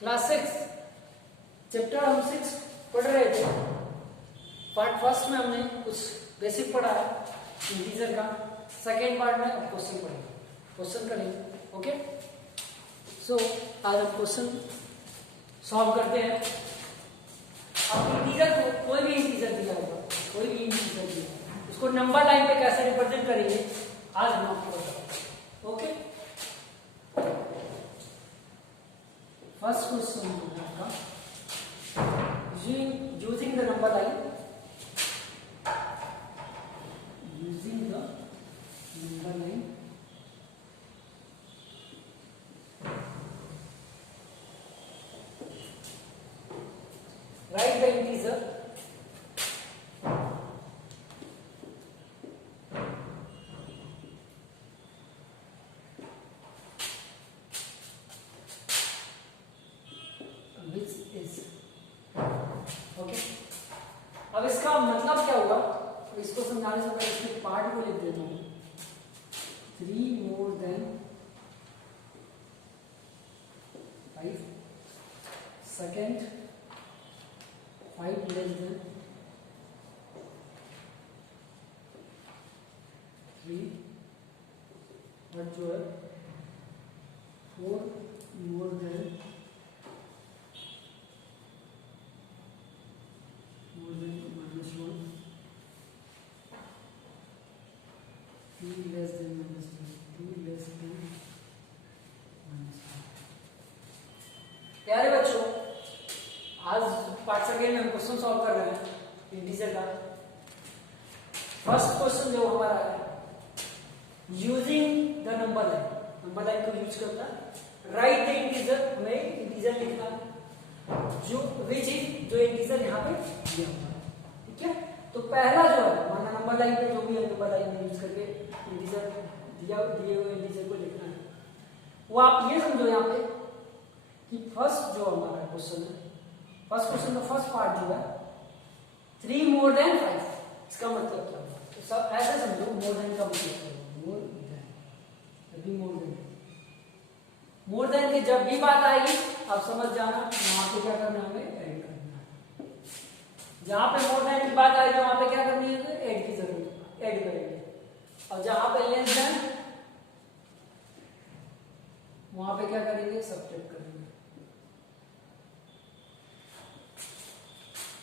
Class 6 chapter हम 6 पढ़ रहे थे। पार्ट फर्स्ट में हमने कुछ बेसिक पढ़ा है इंटीजर का। सेकेंड पार्ट में अब क्वेश्चन पढ़ेंगे, क्वेश्चन करेंगे। ओके, सो आज हम क्वेश्चन सॉल्व करते हैं। अब इंटीजर को कोई भी इंटीजर दिया होगा, कोई भी इंटीजर दिया, उसको नंबर लाइन पे कैसे रिप्रेजेंट करेंगे आज हम आपको बताएंगे। ओके, फर्स्ट क्वेश्चन है आपका using the number line, using the number line write the integer which is okay. अब इसका मतलब क्या हुआ, इसको समझाने से पहले इसके पार्ट को लिख देता हूं। 3 more than 5, second 5 less than 3, और जो है 4 more than -1, 3 less than -2, 2 less than -1। प्यारे बच्चों, आज पार्ट सेकेंड में हम क्वेश्चन सॉल्व कर रहे हैं इंटीजर का। फर्स्ट क्वेश्चन जो हमारा है, using the number line, number line को यूज करना, राइट द इंटीजर, हमें इंटीजर लिखना जो विच इज, जो इंटीजर यहाँ पे दिया हुआ है। ठीक है, तो पहला जो है माना नंबर लाइन पे जो भी है, नंबर लाइन में यूज करके इंटीजर दिए हुए इंटीजर को लिखना है, वो आप ये समझो यहाँ पे कि फर्स्ट जो हमारा क्वेश्चन है, फर्स्ट क्वेश्चन का फर्स्ट पार्ट जो है 3 more than 5, इसका मतलब क्या होगा, तो सब ऐसे समझो, मोर देन का मतलब क्या होगा, मोर देन, अभी मोर देन की जब भी बात आएगी आप समझ जाना वहां पे क्या करना है, हमें ऐड करना है। जहां पे मोर देन की बात आएगी वहां पे क्या करनी है, ऐड की जरूरत, ऐड करेंगे। और जहां पे लेस देन, वहां पे क्या करेंगे, सब्ट्रैक्ट करेंगे।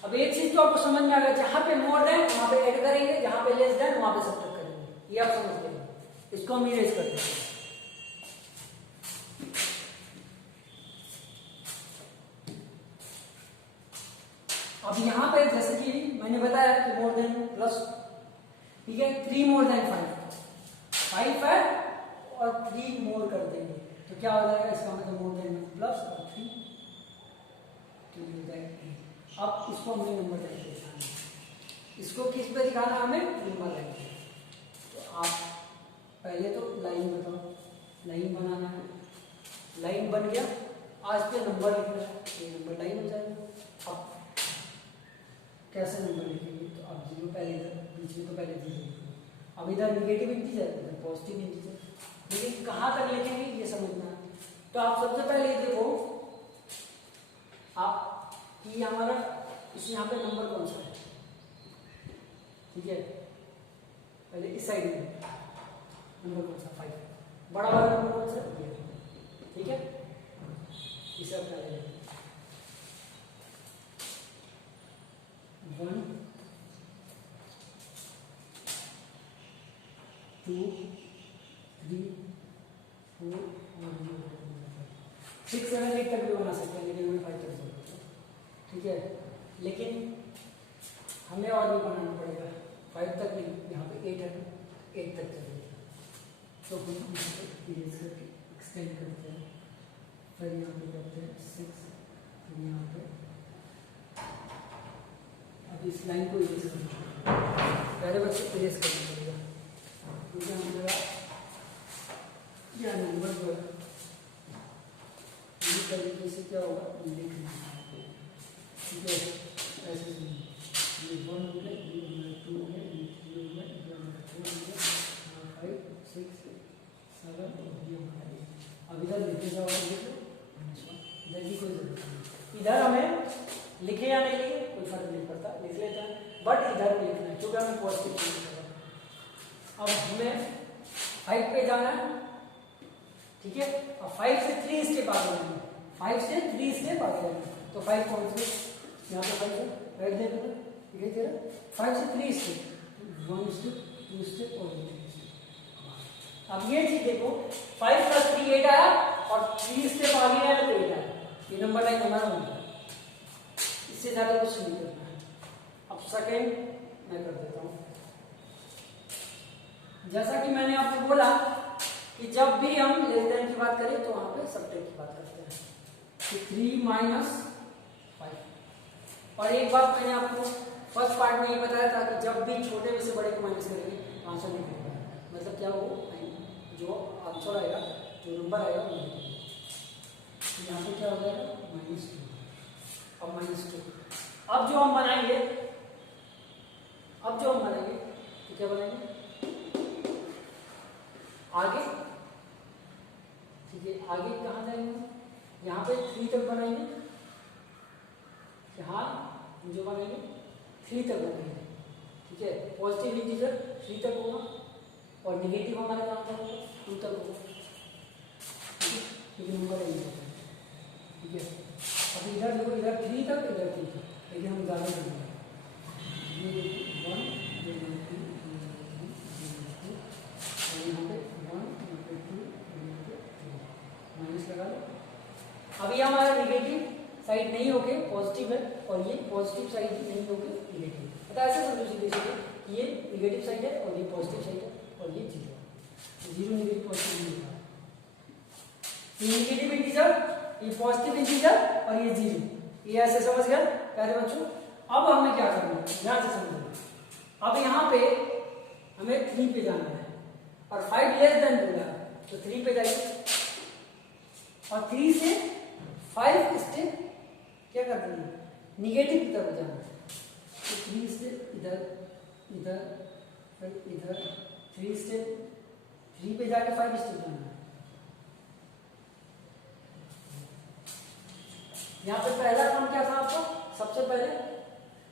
अब एक चीज तो आपको समझ में आ गया, जहां पे मोर देन वहां पे ऐड करेंगे, जहां पे लेस देन वहां पे सब्ट्रैक्ट करेंगे, ये आप समझ गए। इसको हम इरेज करते हैं। अब यहां पे जैसे कि मैंने बताया कि मोर देन प्लस, ठीक है, 3 more than 5 है और 3 मोर कर देंगे तो क्या हो जाएगा, इसका मतलब मोर देन प्लस और 3 to that 8। अब इसको हमें नंबर लाइन पे दिखाना है, इसको किस पे दिखाना है, हमें नंबर लाइन पे। तो आप पहले तो लाइन बताओ, लाइन बनाना है, लाइन बन गया, आज पे नंबर लिखना है, ये नंबर लाइन हो जाएगा। अब कैसे नंबर लिखेंगे, तो आप 0 पहले इधर, बीच में तो पहले 0 लिखेंगे। अब इधर निगेटिव इंटीजर, इधर पॉजिटिव इंटीजर, लेकिन कहां तक लिखेंगे ये समझना है। तो आप सबसे पहले देखो, आप कि हमारा इस यहाँ पे नंबर कौन सा है, ठीक है, पहले इस साइड में नंबर कौन सा, 5, बड़ा वाला नंबर कौन सा, ये, ठीक है, इसे आप पहले 1 2 3 4 और 6 7 8 तक भी बना सकते हैं, लेकिन हमें 5 तक जरूरत है। ठीक है, लेकिन हमें और भी बनाना पड़ेगा, 5 तक नहीं, यहाँ पे 8 है, 8 तक जरूरत है। तो हम इरेज करके एक्सटेंड करते हैं, फिर यहाँ पे करते हैं 6, फिर यहाँ पे। अब इस लाइन को इरेज करना पहले बच्चे इरेज करना पड़ेगा, क्योंकि हमारा यह नंबर जो है इस तरीके से क्या होगा, लिखना है। ठीक है, ऐसे ये 1 हो गया, ये 2 हो गया, ये 3 हो गया, ये 4 हो गया, 5 6 7 और ये हमारा 8। अब इधर लिखे जाओ, इधर की कोई जरूरत नहीं। इधर हमें लिखे या नहीं लिखे कोई फर्क नहीं पड़ता, लिख लेते हैं, बट इधर भी लिखना है क्योंकि हमें पॉजिटिव चेंज करना। अब हमें 5 पे जाना है, ठीक है। अब 5 से 3 स्टेप आगे जाएंगे, 5 से 3 स्टेप आगे जाएंगे। तो 5 कौन से, यहाँ पे 5 है, राइट देखो, ठीक है तेरा 5 से 3 स्टेप, 1 स्टेप, 2 स्टेप और 3 स्टेप। अब ये चीज देखो, 5 + 3 8 आया और 3 स्टेप आगे आया तो 8 आया। ये नंबर लाइन हमारा बन गया, इससे ज्यादा कुछ नहीं करना है। अब सेकेंड मैं कर देता हूँ। जैसा कि मैंने आपको बोला कि जब भी हम लेस देन की बात करें तो वहां पे सबट्रैक्ट की बात करते हैं, कि 3 - 5। और एक बात मैंने आपको फर्स्ट पार्ट में ये बताया था कि जब भी छोटे में से बड़े को माइनस करेंगे आंसर निकलेगा, मतलब क्या वो जो आंसर आएगा, जो नंबर आएगा वो निकलेगा। यहाँ पे क्या हो जाएगा -2। अब -2 अब जो हम बनाएंगे तो क्या बनाएंगे आगे, ठीक है। आगे कहाँ जाएंगे, यहाँ पे 3 तक बनाएंगे, यहाँ जो बनाएंगे 3 तक बनाएंगे, ठीक है। पॉजिटिव इंटीजर 3 तक होगा और नेगेटिव हमारे यहाँ पर 2 तक होगा, ठीक है। नंबर ठीक है। अब इधर देखो, इधर 3 तक, इधर 3 तक, लेकिन हम ज़्यादा नहीं बनाएंगे। ये 1, ये 2, और यहाँ पे 1, यहाँ पे 2, यहाँ पे 3, माइनस लगा लो। अब ये हमारा नेगेटिव साइड नहीं होके पॉजिटिव है और ये पॉजिटिव साइड नहीं होके नेगेटिव, मतलब ऐसे समझो सीधे सीधे, ये नेगेटिव साइड है और ये पॉजिटिव साइड है और ये 0 नेगेटिव पॉजिटिव नहीं होगा। ये नेगेटिव इंटीजर, ये पॉजिटिव इंटीजर और ये 0, ये ऐसे समझ गया प्यारे बच्चों। अब हमें क्या करना है, ध्यान से समझना। अब यहाँ पे हमें 3 पे जाना है और 5 लेस देन बोला तो 3 पे जाइए और 3 से 5 स्टेप क्या कर देंगे, निगेटिव की तरफ जाना है। तो 3 स्टेप इधर, इधर, फिर इधर, 3 स्टेप, 3 पे जाके 5 स्टेप जाना है। यहाँ पे पहला काम क्या था आपको, सबसे पहले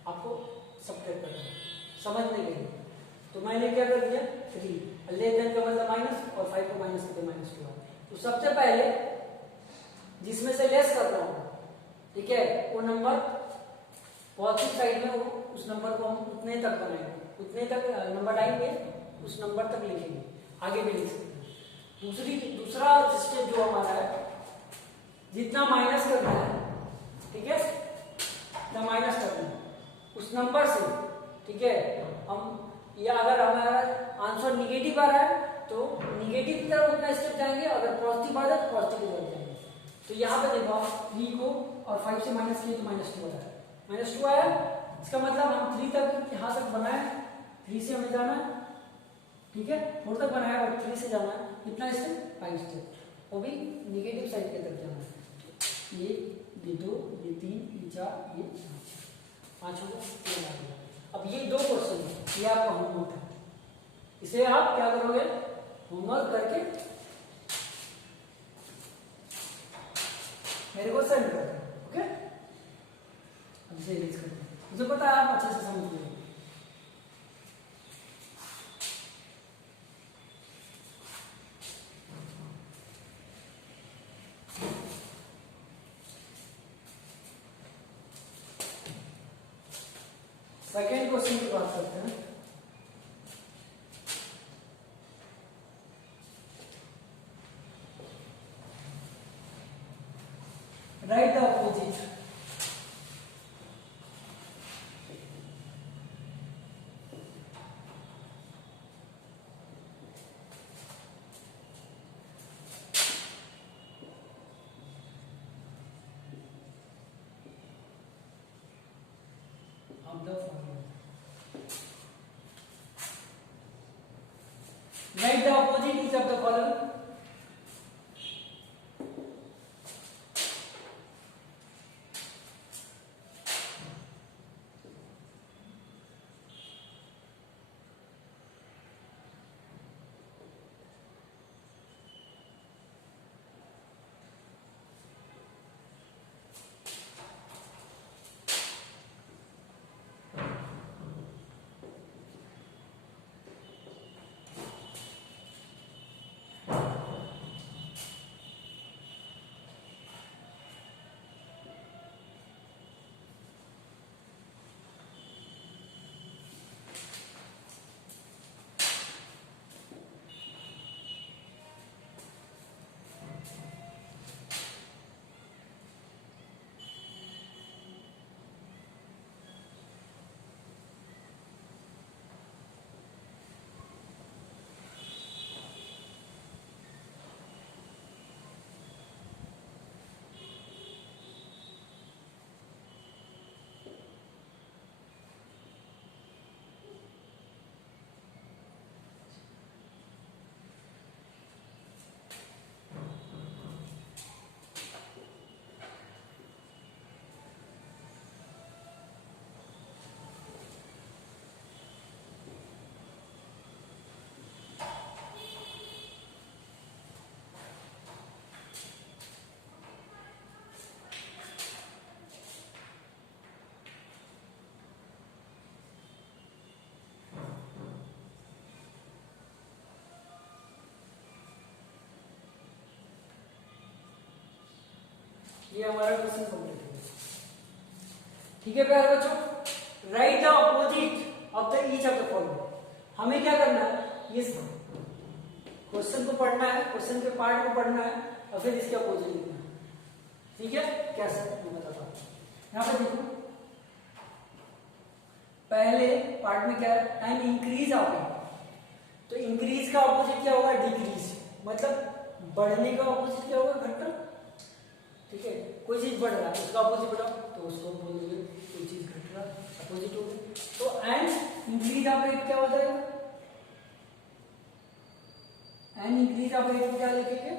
आपको सबट्रैक्ट करना है, समझने के लिए। तो मैंने क्या कर दिया 3, लेस देन का मतलब माइनस और 5 को माइनस करके -2। तो सबसे पहले जिसमें से लेस कर रहा हूं, ठीक है, वो नंबर पॉजिटिव साइड में हो, उस नंबर को हम उतने तक बनाएंगे, उतने तक नंबर लाइन में उस नंबर तक लिखेंगे, आगे भी लिख सकते हैं। दूसरा स्टेप जो हमारा है, जितना माइनस करना है, ठीक है, इतना माइनस करना है उस नंबर से, ठीक है। हम या अगर हमारा आंसर निगेटिव आ रहा है तो निगेटिव की तरफ उतना स्टेप जाएंगे, अगर पॉजिटिव आ रहा है तो पॉजिटिव की तरफ जाएंगे। तो यहाँ पे देखो आप 3 को और 5 से माइनस किए तो -2 आता है, -2 आया। इसका मतलब हम 3 तक यहाँ तक बनाए, 3 से हमें जाना है, ठीक है, 4 तक बनाया और 3 से जाना है, कितना स्टेप 5 स्टेप, वो भी निगेटिव साइड की तरफ जाना है। ये 2, ये 3, ये 4, ये 5 हो गया। अब ये 2 क्वेश्चन है, ये आपका होमवर्क है, इसे आप क्या करोगे, होमवर्क करके मेरे को सेंड कर दो, ओके। अब इसे रीच करते हैं, मुझे पता है आप अच्छे से समझ गए। सेकेंड क्वेश्चन की बात करते हैं। Right the opposite. of the following. Write the opposite is of the following. ये हमारा क्वेश्चन कंप्लीट हो गया। ठीक है प्यारे बच्चों, right the opposite of the each of the following. हमें क्या करना है, ये क्वेश्चन को पढ़ना है, क्वेश्चन के पार्ट को पढ़ना है और फिर इसके अपोजिट लिखना है। ठीक है, कैसे मैं बताता हूँ। यहाँ पे देखो, पहले पार्ट में क्या है, एन इंक्रीज ऑफ, तो इंक्रीज का ऑपोजिट क्या होगा, डिक्रीज, मतलब बढ़ने का ऑपोजिट क्या होगा, घटना। ठीक है, कोई चीज बढ़ रहा है उसका ऑपोजिट बढ़ाओ तो उसको बोल दोगे कोई चीज घट रहा, अपोजिट हो गई। तो एन इंक्रीज ऑफ रेट क्या हो जाएगा, एन इंक्रीज ऑफ रेट क्या लिखेंगे,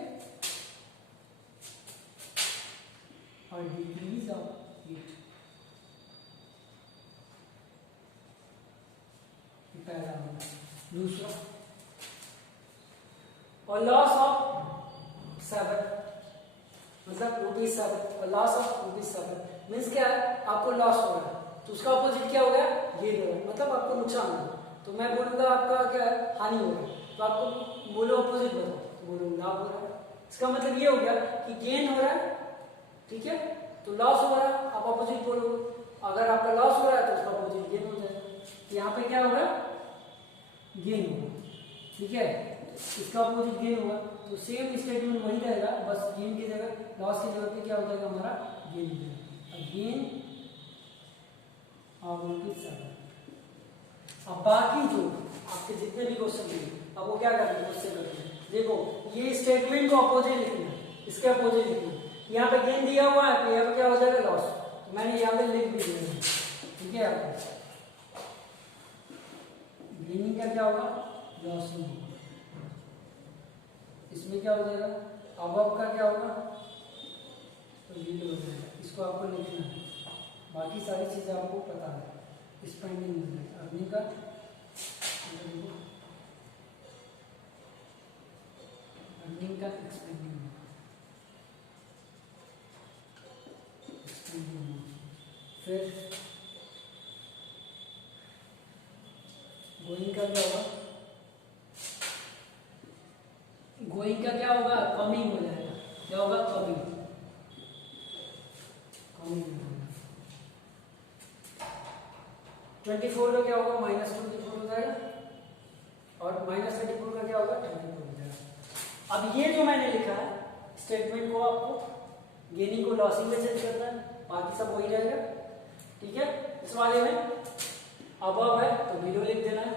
और डिक्रीज ऑफ रेट, पहला होगा। दूसरा, और लॉस ऑफ 7, मतलब ₹7, और लॉस ऑफ ₹7 मीन्स क्या है, आपको लॉस हो रहा है तो उसका अपोजिट क्या हो गया, गेन हो रहा है, मतलब आपको नुकसान हो रहा है। तो मैं बोलूंगा आपका क्या है, हानि हो रही है, तो आपको बोलो अपोजिट बताओ, तो बोलो लाभ हो रहा है। इसका मतलब ये हो गया कि गेन हो रहा है, ठीक है, तो लॉस हो रहा है, आप अपोजिट बोलो। अगर आपका लॉस हो रहा है तो उसका अपोजिट गेन हो जाएगा। तो यहाँ पे क्या होगा, गेन होगा। ठीक है, इसका अपोजिट गेन होगा, तो सेम स्टेटमेंट वही रहेगा, बस गेन की जगह लॉस की जगह पे क्या हो जाएगा, हमारा गेन हो जाएगा, गेन ऑफ ₹7। अब बाकी जो आपके जितने भी क्वेश्चन थे, अब वो क्या करते हैं, उससे करते हैं। देखो, ये स्टेटमेंट को अपोजिट लिखना है, इसके अपोजिट लिखना है। यहाँ पे गेन दिया हुआ है, तो यहाँ पे क्या हो जाएगा, लॉस, तो मैंने यहाँ पे लिख भी दिया है। ठीक है, आपको गेनिंग का क्या होगा, लॉस होगा। इसमें क्या हो जाएगा, अबव का क्या होगा, तो लीड हो जाएगा। इसको आपको लिखना है, बाकी सारी चीजें आपको पता है। स्पेंडिंग हो जाएगा, अर्निंग का, अर्निंग का एक्सपेंडिंग, फिर गोइंग का क्या होगा, गोइंग का क्या होगा, कमिंग हो जाएगा। क्या होगा, कमिंग, कमिंग हो जाएगा। 24 का क्या होगा, -24 हो जाएगा, और -34 का क्या होगा, 34 हो जाएगा। अब ये जो मैंने लिखा है स्टेटमेंट को, आपको गेनिंग को लॉसिंग में चेंज करना है, बाकी सब वही रहेगा। ठीक है, इस वाले में अबव है तो बिलो लिख देना है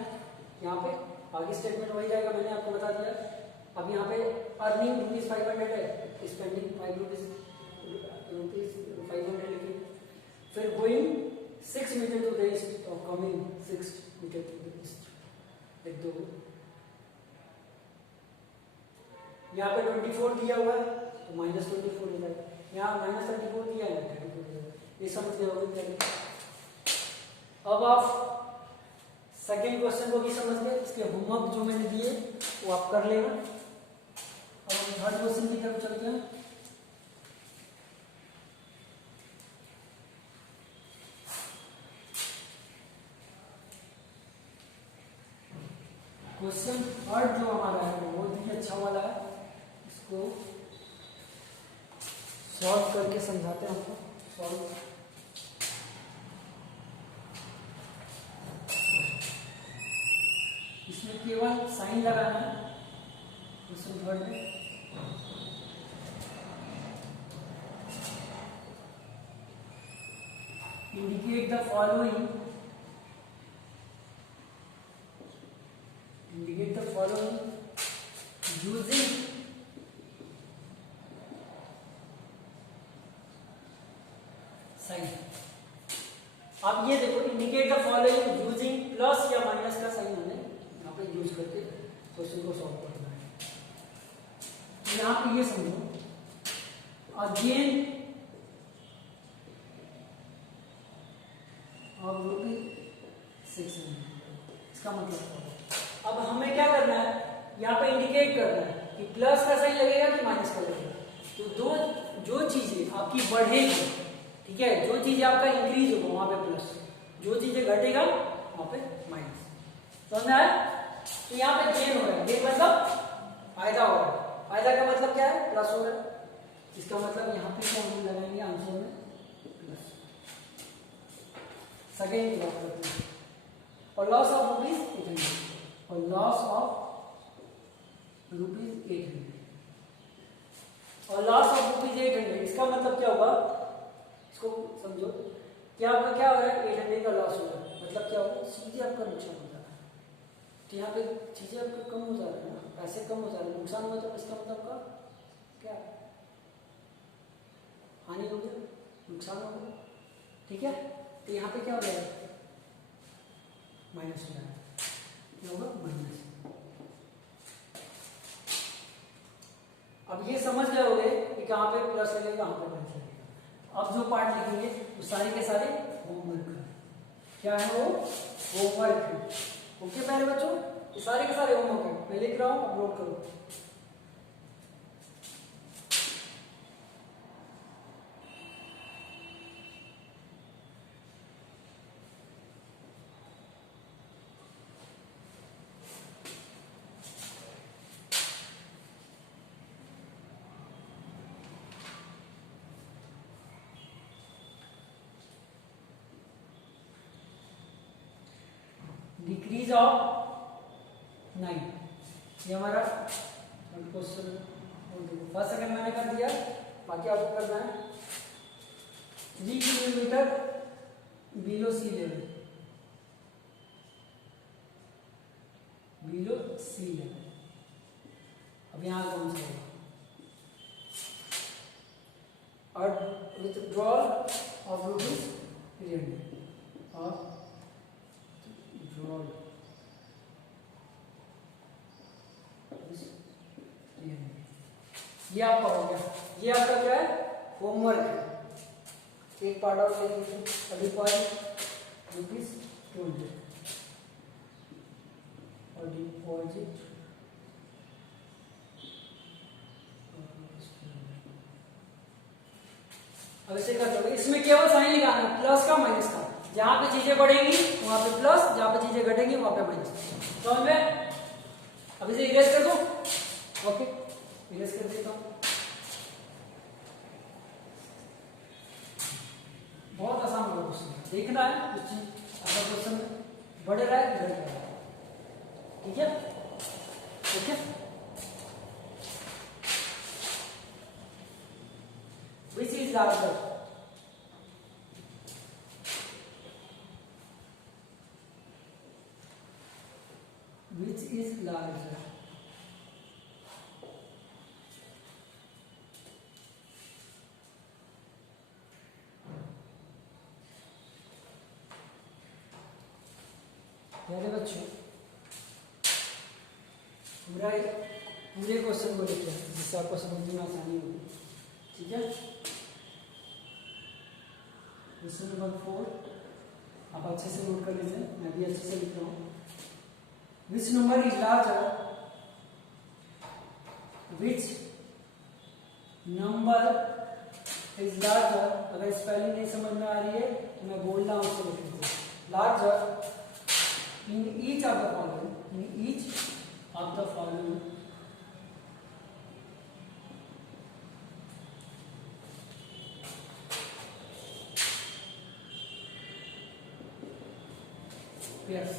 यहाँ पे, बाकी स्टेटमेंट वही रहेगा, मैंने आपको बता दिया। अब यहाँ पे अर्निंग ₹500 है, स्पेंडिंग ₹500 लिखिए। फिर going 6 metre to the east और coming 6 metre to the east लिख दो। यहाँ पे 24 दिया हुआ है तो -24 हो जाएगा, यहाँ -34 दिया है 34 हो जाएगा। ये समझ गए होंगे। अब आप सेकेंड क्वेश्चन को भी समझ गए, इसके होमवर्क जो मैंने दिए वो आप कर लेना। अब हम थर्ड क्वेश्चन की तरफ चलते हैं। क्वेश्चन थर्ड जो हमारा है वो बहुत ही अच्छा वाला है, इसको सॉल्व करके समझाते हैं आपको। सॉल्व इसमें केवल साइन लगाना है क्वेश्चन थर्ड में। Indicate the following, indicate the following using sign. अब ये देखो, indicate the following using plus या माइनस का साइन हमने यहाँ पे यूज करके क्वेश्चन को सॉल्व करना है। तो यहाँ पे ये समझो, अगेन और ₹6, इसका मतलब अब हमें क्या करना है, यहाँ पे इंडिकेट करना है कि प्लस का साइन लगेगा कि माइनस का लगेगा। तो जो चीजें आपकी बढ़ेगी, ठीक है, जो चीजें आपका इंक्रीज होगा वहां पे प्लस, जो चीजें घटेगा वहां पे माइनस। समझ आया? तो यहाँ पे गेन हो रहा है, गेन मतलब फायदा हो रहा है, फायदा का मतलब क्या है, प्लस हो रहा है। इसका मतलब यहाँ पे क्या हम लगाएंगे आंसर में प्लस, सेकेंड लॉस करते हैं। और लॉस ऑफ रुपीज 800 और लॉस ऑफ रुपीज 800 और लॉस ऑफ रुपीज 800, इसका मतलब क्या होगा, इसको समझो क्या आपका क्या हो रहा है, 800 का लॉस हो रहा है, मतलब क्या होगा, सीधे आपका नुकसान हो जा रहा है। तो यहाँ पे चीजें आपको कम हो जा रही है ना, पैसे कम हो जा रहे हैं, नुकसान हुआ तो इसका मतलब का क्या, हानि हो गया, नुकसान हो गया, ठीक है। तो यहाँ पे क्या हो जाएगा, माइनस हो जाएगा, क्या होगा, माइनस। अब ये समझ गए होंगे कि कहाँ पे प्लस लगेगा, कहाँ पे माइनस लगेगा। अब जो पार्ट लिखेंगे वो सारे के सारे होमवर्क है, क्या है वो, होमवर्क है। ओके प्यारे बच्चों, ये सारे के सारे होमवर्क है, मैं लिख रहा हूँ, अपलोड करो। डिक्रीज ऑफ 9, ये हमारा क्वेश्चन फर्स्ट सेकंड मैंने कर दिया, बाकी आपको करना है 3 किलोमीटर बिलो सी लेवल, बिलो सी लेवल। अब यहाँ कौन सा होगा, और विथड्रॉल ऑफ रुपीज 300 और ये आपका हो गया, ये आपका क्या है, होमवर्क है। एक पार्ट और ले लीजिए, अभी पॉइंट रुपीज 200 और डिपॉजिट अब इसे कर दो, इसमें केवल साइन लगाना है, प्लस का माइनस का, जहां पे चीजें बढ़ेंगी वहां पे प्लस, जहां पे चीजें घटेंगी वहां पे माइनस। तो मैं अब इसे इरेज कर दूं, ओके इरेज कर देता हूं। बहुत आसान होगा क्वेश्चन, देखना है कुछ चीज अगर क्वेश्चन बढ़ रहा है घट रहा है, ठीक है, okay. Which is larger, which is larger, प्यारे बच्चों पूरे क्वेश्चन को लिखिए जिससे आपको समझने में आसानी होगी, ठीक है। क्वेश्चन नंबर 4 आप अच्छे से नोट कर लीजिए, मैं भी अच्छे से लिख रहा हूँ। Which number is larger? Which number is larger? अगर स्पेलिंग नहीं समझ में आ रही है तो मैं बोल रहा हूँ उसको लिख लीजिए, larger in each of the following, in each of the following pairs.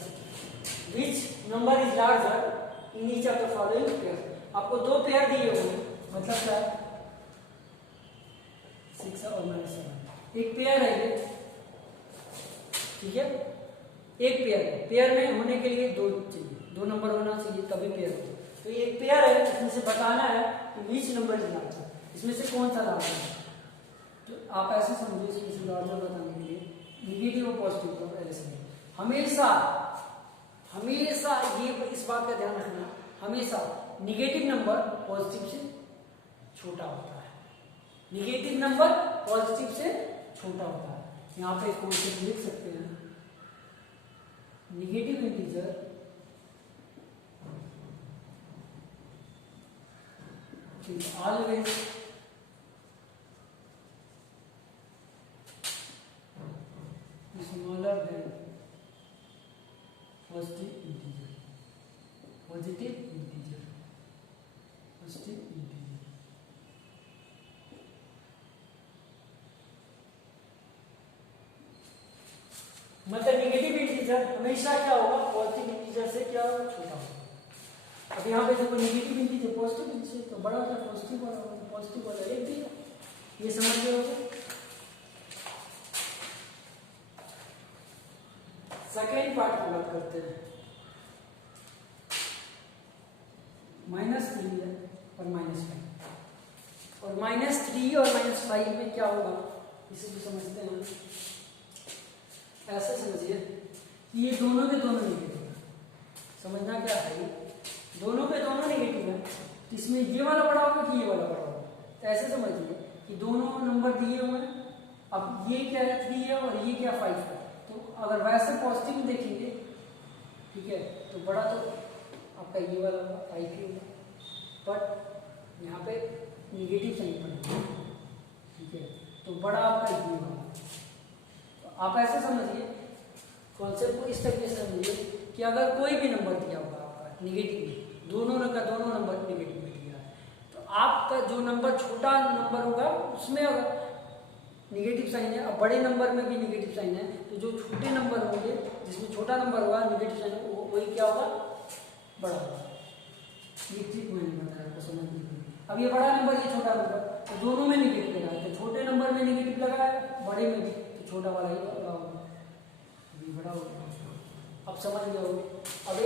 Which number is larger in each of the following pairs? आपको दो पेयर दिए हुए हैं, मतलब क्या है, 6 और -7, एक पेयर है ये, ठीक है, एक पेयर है, पेयर में होने के लिए दो चाहिए, दो नंबर होना चाहिए तभी पेयर हो। तो ये एक पेयर है, इसमें से बताना है कि which number is larger, इसमें से कौन सा लार्जर है। तो आप ऐसे समझिए, इसमें से लार्जर बताने के लिए नेगेटिव और पॉजिटिव को ऐसे हमेशा हमेशा ये इस बात का ध्यान रखना, हमेशा निगेटिव नंबर पॉजिटिव से छोटा होता है, निगेटिव नंबर पॉजिटिव से छोटा होता है। यहाँ पे कॉन्सेप्ट लिख सकते हैं, negative integer is always smaller than positive integer, positive integer, positive integer। मतलब निगेटिव इंटीजर हमेशा क्या होगा, पॉजिटिव इंटीजर से क्या होगा, छोटा होगा। अब यहाँ पे देखो निगेटिव इंटीजर पॉजिटिव इंटीजर तो बड़ा होता है, पॉजिटिव वाला होगा, पॉजिटिव वाला एक भी है, ये समझ गए होगे। सेकेंड पार्ट की बात करते हैं। -3 है और -5, और -3 और -5 में क्या होगा, इसे भी समझते हैं। ऐसे समझिए कि ये दोनों के दोनों नेगेटिव है, समझना क्या है, दोनों के दोनों नेगेटिव है, तो इसमें ये वाला बड़ा होगा कि ये वाला बड़ा होगा। तो ऐसे समझिए कि दोनों नंबर दिए हुए हैं, अब ये क्या है 3 है और ये क्या 5 है, तो अगर वैसे पॉजिटिव देखेंगे, ठीक है, तो बड़ा तो आपका ये वाला होगा 5 ही होगा, बट यहाँ पे निगेटिव साइन पड़ेगा, ठीक है, तो बड़ा आपका ये वाला। तो आप ऐसे समझिए कॉन्सेप्ट को इस तरीके से समझिए कि अगर कोई भी नंबर दिया होगा आपका निगेटिव में, दोनों नंबर निगेटिव में दिया है, तो आपका जो नंबर छोटा नंबर होगा उसमें अगर निगेटिव साइन है, अब बड़े नंबर में भी निगेटिव साइन है, तो जो छोटे नंबर होंगे जिसमें छोटा नंबर होगा निगेटिव साइन है, वही क्या होगा, बड़ा होगा। ये ठीक मैंने बताया आपको समझ लीजिए। अब ये बड़ा नंबर ये छोटा नंबर, तो दोनों में निगेटिव लगा है, तो छोटे नंबर में निगेटिव लगा है, बड़े में भी, तो छोटा वाला ही बड़ा होगा, ये बड़ा होगा। अब समझ गए होगे। अब